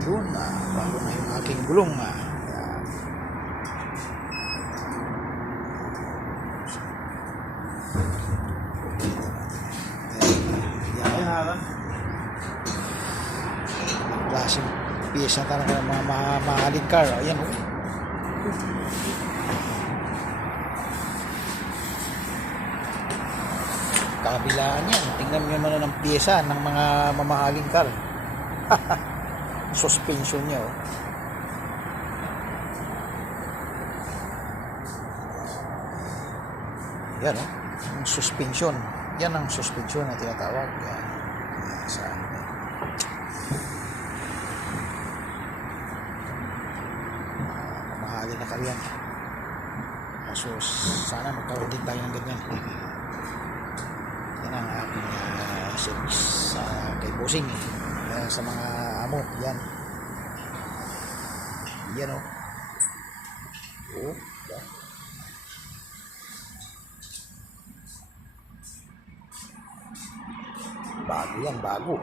Yun, bago na yung aking gulong. Klaseng piyesa talaga ng mga mahaling car. Ayan, oh. Kabilaan yan. Tingnan mo naman ng piyesa ng mga mamahaling car. Suspension niya, oh. Yan, oh. Ang suspension. Yan ang suspension na tinatawag. Yan. Yan sa mamahaling na car yan. So, sana magkaroon din tayo ng ganyan. Yan ang aking service kay Bossing, sa mga amo. Yan. Yan, oh. Oh, yan. Bago yan, bago.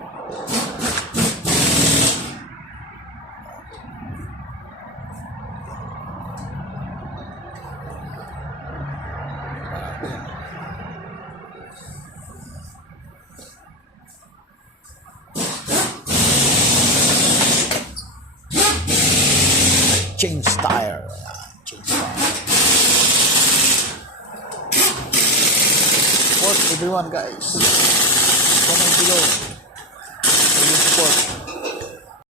Change tire. Change tire. Support everyone, guys. Comment below for your support.